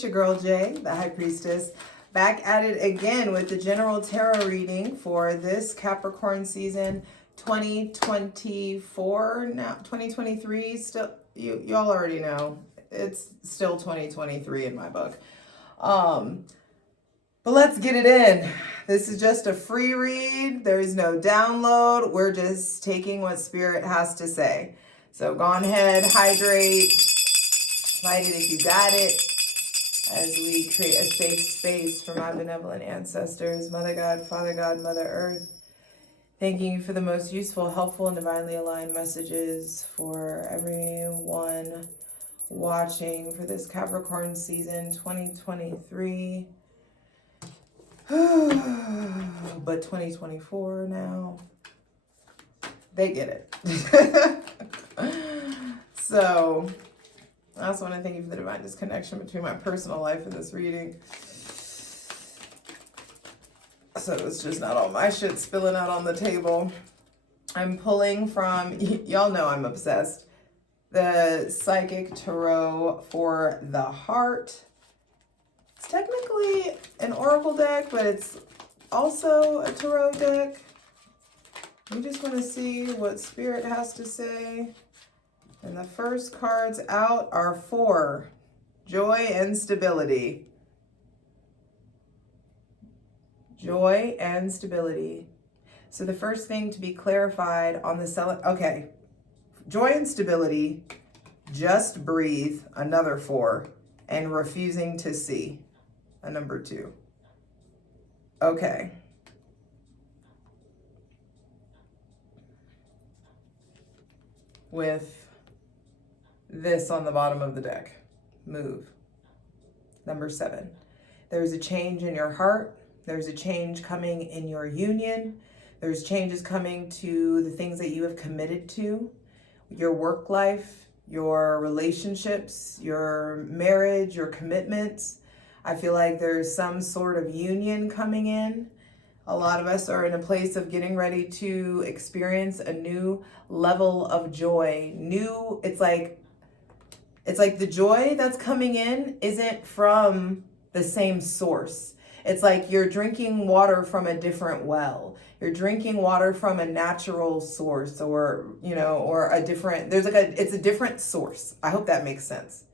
It's your girl Jay, the High Priestess, back at it again with the general tarot reading for this Capricorn season 2024. Now 2023, still y'all already know it's still 2023 in my book. But let's get it in. This is just a free read. There is no download. We're just taking what Spirit has to say. So go on ahead, hydrate, light it if you got it, as we create a safe space for my benevolent ancestors, Mother God, Father God, Mother Earth. Thanking you for the most useful, helpful, and divinely aligned messages for everyone watching for this Capricorn season 2023. But 2024 now. They get it. So I also want to thank you for the divine disconnection between my personal life and this reading. So it's just not all my shit spilling out on the table. I'm pulling from, y'all know I'm obsessed, the Psychic Tarot for the Heart. It's technically an oracle deck, but it's also a tarot deck. We just want to see what Spirit has to say. And the first cards out are 4, joy and stability. Joy and stability. So the first thing to be clarified on the okay, joy and stability, just breathe, another 4, and refusing to see, a number 2. Okay. With this on the bottom of the deck, move. Number 7, there's a change in your heart. There's a change coming in your union. There's changes coming to the things that you have committed to, your work life, your relationships, your marriage, your commitments. I feel like there's some sort of union coming in. A lot of us are in a place of getting ready to experience a new level of joy. It's like the joy that's coming in isn't from the same source. It's like you're drinking water from a different well. You're drinking water from a natural source, or, or a different, it's a different source. I hope that makes sense.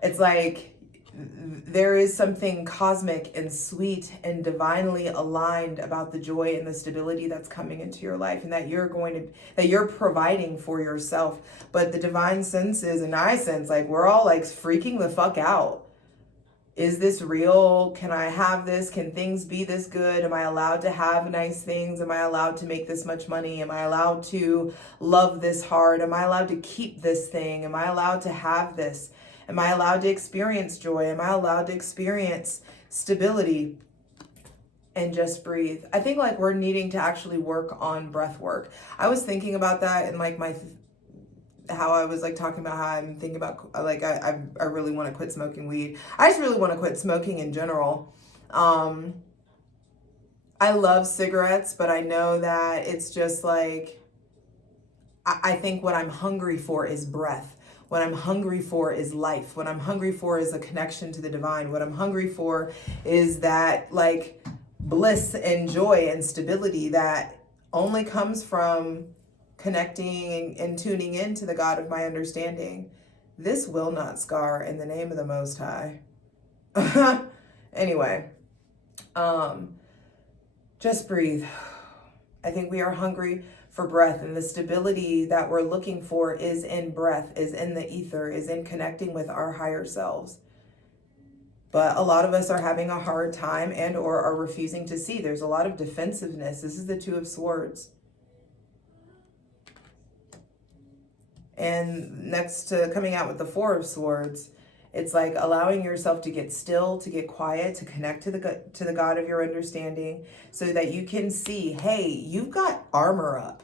It's like there is something cosmic and sweet and divinely aligned about the joy and the stability that's coming into your life, and that you're providing for yourself. But the divine senses, and I sense, like, we're all like freaking the fuck out. Is this real? Can I have this? Can things be this good? Am I allowed to have nice things? Am I allowed to make this much money? Am I allowed to love this hard? Am I allowed to keep this thing? Am I allowed to have this? Am I allowed to experience joy? Am I allowed to experience stability? And just breathe. I think like we're needing to actually work on breath work. I was thinking about that in like how I was like talking about how I'm thinking about like I really want to quit smoking weed. I just really want to quit smoking in general. I love cigarettes, but I know that it's just like I think what I'm hungry for is breath. What I'm hungry for is life. What I'm hungry for is a connection to the divine. What I'm hungry for is that like bliss and joy and stability that only comes from connecting and tuning into the God of my understanding. This will not scar in the name of the Most High. Anyway, just breathe. I think we are hungry for breath, and the stability that we're looking for is in breath, is in the ether, is in connecting with our higher selves. But a lot of us are having a hard time and or are refusing to see. There's a lot of defensiveness. This is the 2 of Swords. And next to coming out with the 4 of Swords, it's like allowing yourself to get still, to get quiet, to connect to the God of your understanding, so that you can see, hey, you've got armor up.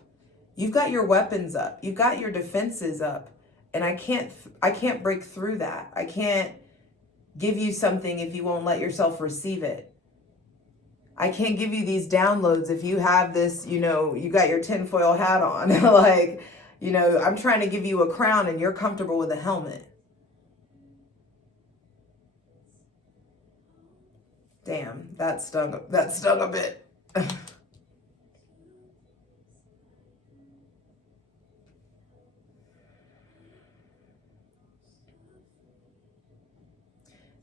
You've got your weapons up. You've got your defenses up. And I can't break through that. I can't give you something if you won't let yourself receive it. I can't give you these downloads if you have this, you got your tinfoil hat on. Like, I'm trying to give you a crown and you're comfortable with a helmet. That stung a bit.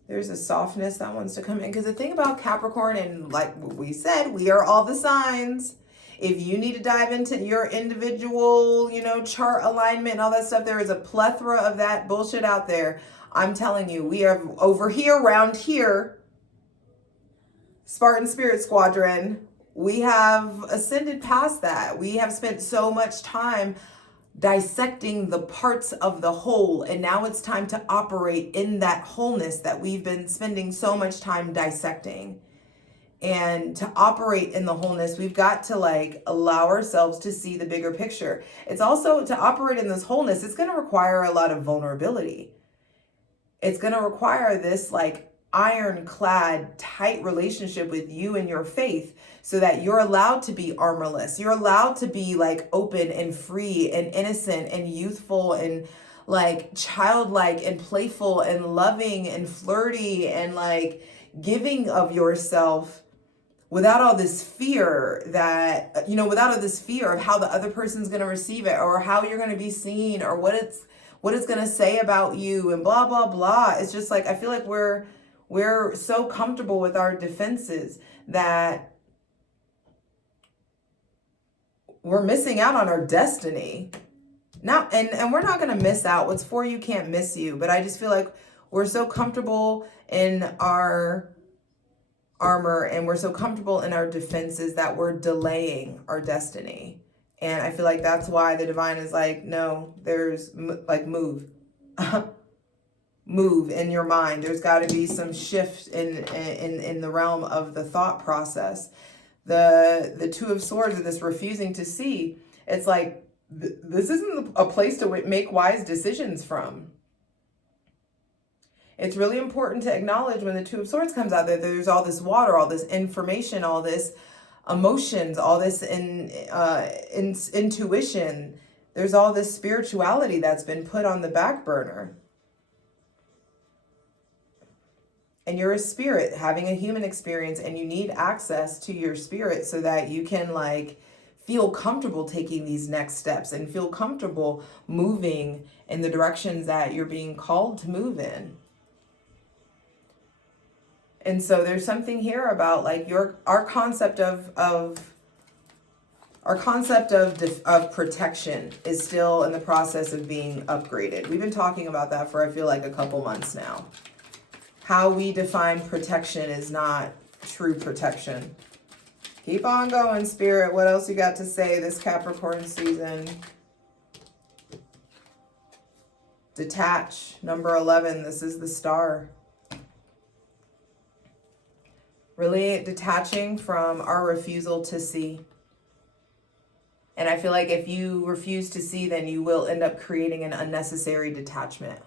There's a softness that wants to come in. Because the thing about Capricorn, and like we said, we are all the signs. If you need to dive into your individual, chart alignment and all that stuff, there is a plethora of that bullshit out there. I'm telling you, we are over here, around here, Spartan Spirit Squadron, we have ascended past that. We have spent so much time dissecting the parts of the whole, and now it's time to operate in that wholeness that we've been spending so much time dissecting. And to operate in the wholeness, we've got to allow ourselves to see the bigger picture. It's also, to operate in this wholeness, it's going to require a lot of vulnerability. It's going to require this ironclad, tight relationship with you and your faith, so that you're allowed to be armorless. You're allowed to be open and free and innocent and youthful and childlike and playful and loving and flirty and giving of yourself without all this fear that, without all this fear of how the other person's going to receive it, or how you're going to be seen, or what it's going to say about you, and blah, blah, blah. It's just I feel like we're so comfortable with our defenses that we're missing out on our destiny. Now, and we're not going to miss out. What's for you can't miss you. But I just feel like we're so comfortable in our armor and we're so comfortable in our defenses that we're delaying our destiny. And I feel like that's why the divine is no, there's move. Move in your mind. There's got to be some shift in the realm of the thought process. The Two of Swords, or this refusing to see, it's this isn't a place to make wise decisions from. It's really important to acknowledge when the Two of Swords comes out that there's all this water, all this information, all this emotions, all this intuition. There's all this spirituality that's been put on the back burner. And you're a spirit having a human experience, and you need access to your spirit so that you can feel comfortable taking these next steps and feel comfortable moving in the directions that you're being called to move in. And so there's something here about our concept of protection is still in the process of being upgraded. We've been talking about that for, I feel a couple months now. How we define protection is not true protection. Keep on going, Spirit. What else you got to say this Capricorn season? Detach. Number 11. This is the star. Really detaching from our refusal to see. And I feel like if you refuse to see, then you will end up creating an unnecessary detachment.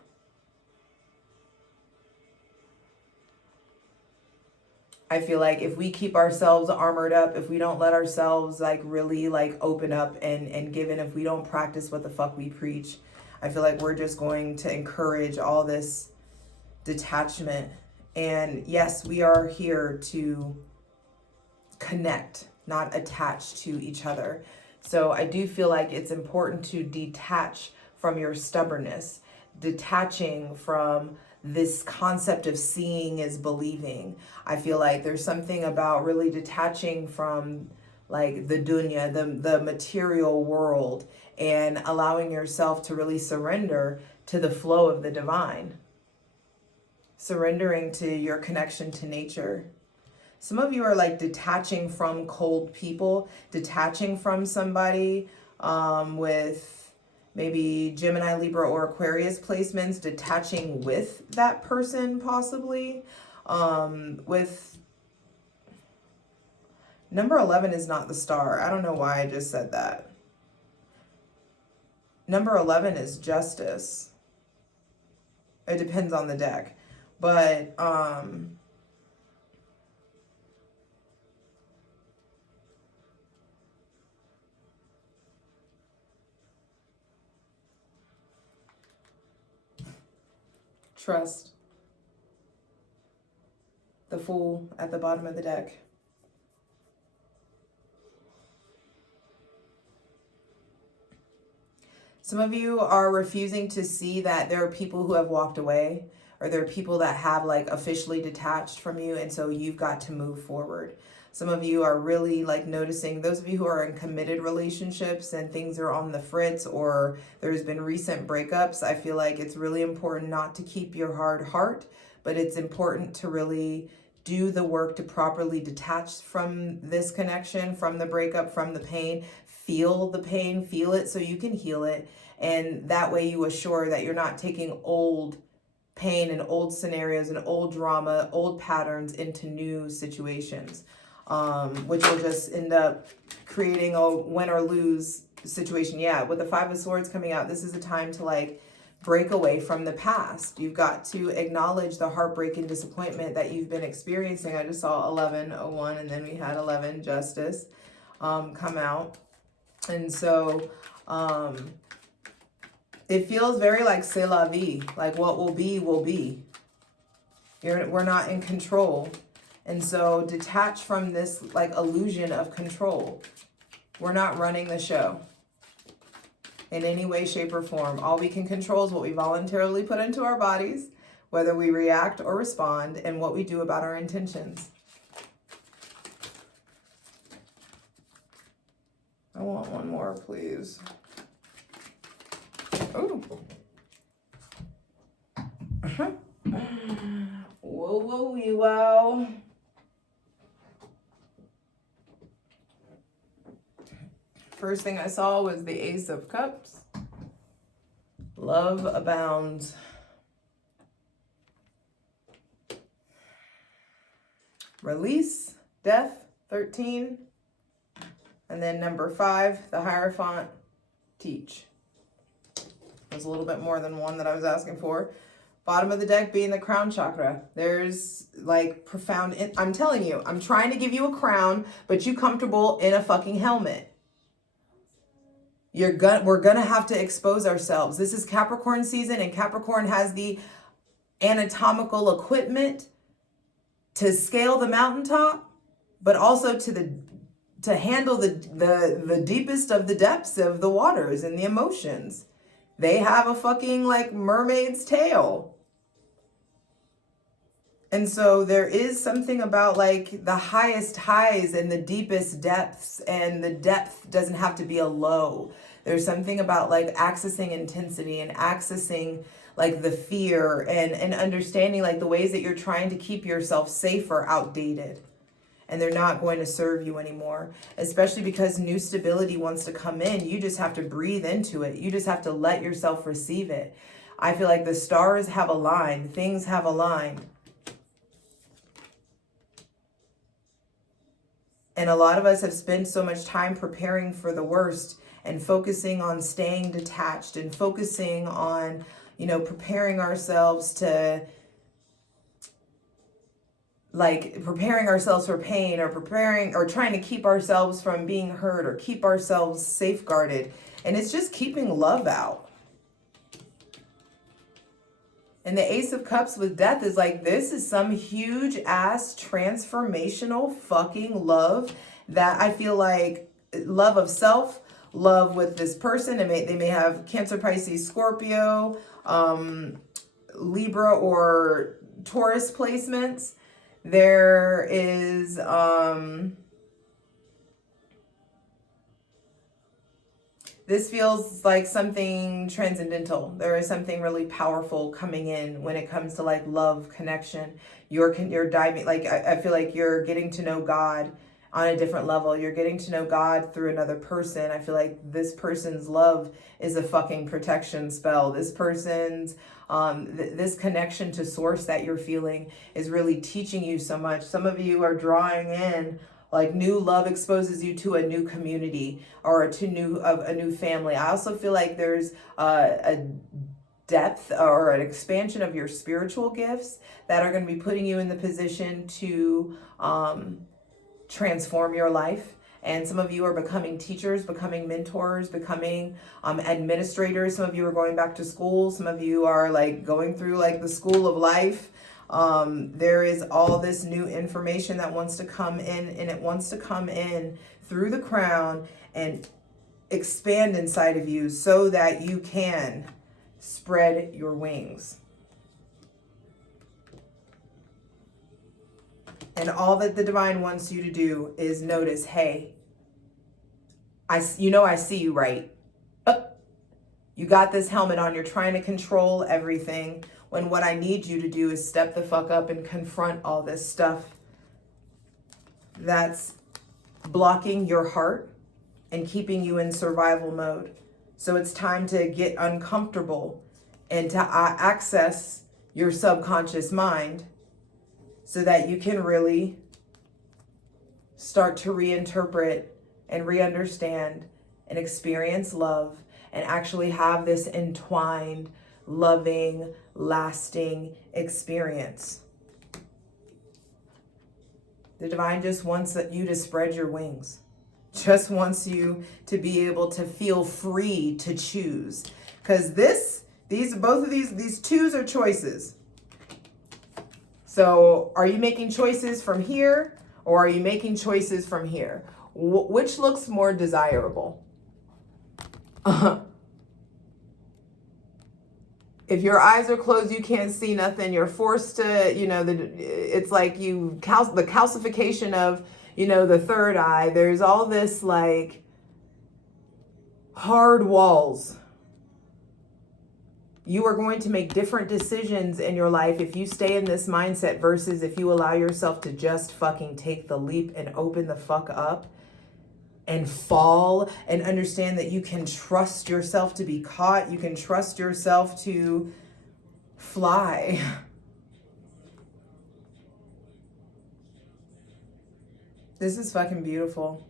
I feel like if we keep ourselves armored up, if we don't let ourselves really open up and give in, if we don't practice what the fuck we preach, I feel like we're just going to encourage all this detachment. And yes, we are here to connect, not attach to each other. So I do feel like it's important to detach from your stubbornness, detaching from this concept of seeing is believing. I feel like there's something about really detaching from the dunya, the material world, and allowing yourself to really surrender to the flow of the divine. Surrendering to your connection to nature. Some of you are detaching from cold people, detaching from somebody with maybe Gemini, Libra, or Aquarius placements, detaching with that person possibly. With number 11 is not the star. I don't know why I just said that. Number 11 is justice. It depends on the deck. But trust. The the Fool at the bottom of the deck. Some of you are refusing to see that there are people who have walked away, or there are people that have like officially detached from you, and so you've got to move forward. Some of you are really like noticing, those of you who are in committed relationships and things are on the fritz, or there's been recent breakups, I feel like it's really important not to keep your hard heart, but it's important to really do the work to properly detach from this connection, from the breakup, from the pain. Feel the pain, feel it so you can heal it. And that way you assure that you're not taking old pain and old scenarios and old drama, old patterns into new situations, which will just end up creating a win or lose situation. Yeah, with the Five of Swords coming out, this is a time to like break away from the past. You've got to acknowledge the heartbreak and disappointment that you've been experiencing. I just saw 1101, and then we had 11 Justice come out. And so it feels very like c'est la vie, like what will be, will be. We're not in control. And so detach from this like illusion of control. We're not running the show in any way, shape, or form. All we can control is what we voluntarily put into our bodies, whether we react or respond, and what we do about our intentions. I want one more, please. Oh. Whoa, whoa, wow. First thing I saw was the Ace of Cups. Love abounds. Release, death, 13. And then number 5, the Hierophant, teach. There's a little bit more than one that I was asking for. Bottom of the deck being the crown chakra. There's like profound, I'm telling you, I'm trying to give you a crown, but you comfortable in a fucking helmet. We're gonna have to expose ourselves. This is Capricorn season, and Capricorn has the anatomical equipment to scale the mountaintop, but also to handle the deepest of the depths of the waters and the emotions. They have a fucking like mermaid's tail. And so there is something about like the highest highs and the deepest depths, and the depth doesn't have to be a low. There's something about like accessing intensity and accessing like the fear and understanding like the ways that you're trying to keep yourself safe are outdated. And they're not going to serve you anymore, especially because new stability wants to come in. You just have to breathe into it. You just have to let yourself receive it. I feel like the stars have aligned. Things have aligned. And a lot of us have spent so much time preparing for the worst and focusing on staying detached and focusing on, preparing ourselves to like preparing ourselves for pain, or trying to keep ourselves from being hurt, or keep ourselves safeguarded. And it's just keeping love out. And the Ace of Cups with death is like, this is some huge ass transformational fucking love that I feel like love of self, love with this person. They may have Cancer, Pisces, Scorpio, Libra, or Taurus placements. There is this feels like something transcendental. There is something really powerful coming in when it comes to like love, connection. You're diving, like I feel like you're getting to know God on a different level. You're getting to know God through another person. I feel like this person's love is a fucking protection spell. This person's this connection to source that you're feeling is really teaching you so much. Some of you are drawing in like new love exposes you to a new community, or a new family. I also feel like there's a depth or an expansion of your spiritual gifts that are going to be putting you in the position to transform your life. And some of you are becoming teachers, becoming mentors, becoming administrators. Some of you are going back to school. Some of you are like going through like the school of life. There is all this new information that wants to come in, and it wants to come in through the crown and expand inside of you so that you can spread your wings. And all that the divine wants you to do is notice, hey, I see you, right? You got this helmet on. You're trying to control everything, when what I need you to do is step the fuck up and confront all this stuff that's blocking your heart and keeping you in survival mode. So it's time to get uncomfortable and to access your subconscious mind so that you can really start to reinterpret and re-understand and experience love and actually have this entwined, loving, lasting experience. The divine just wants you to spread your wings. Just wants you to be able to feel free to choose. Because both of these twos are choices. So are you making choices from here, or are you making choices from here? Which looks more desirable? If your eyes are closed, you can't see nothing. You're forced to, it's like the calcification of, the third eye. There's all this like hard walls. You are going to make different decisions in your life if you stay in this mindset versus if you allow yourself to just fucking take the leap and open the fuck up and fall and understand that you can trust yourself to be caught. You can trust yourself to fly. This is fucking beautiful.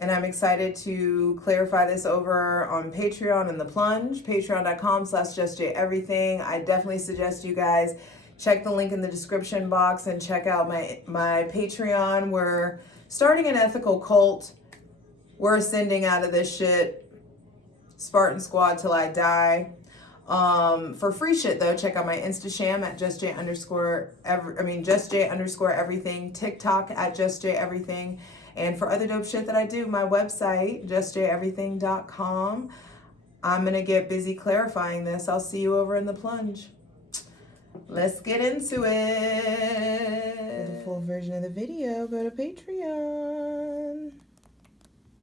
And I'm excited to clarify this over on Patreon in the plunge, patreon.com/JustJEverything. I definitely suggest you guys check the link in the description box and check out my Patreon. We're starting an ethical cult. We're ascending out of this shit. Spartan Squad till I die. For free shit though, check out my Instasham at JustJ_everything, TikTok at JustJEverything. And for other dope shit that I do, my website, JustJEverything.com. I'm going to get busy clarifying this. I'll see you over in the plunge. Let's get into it. For the full version of the video, go to Patreon.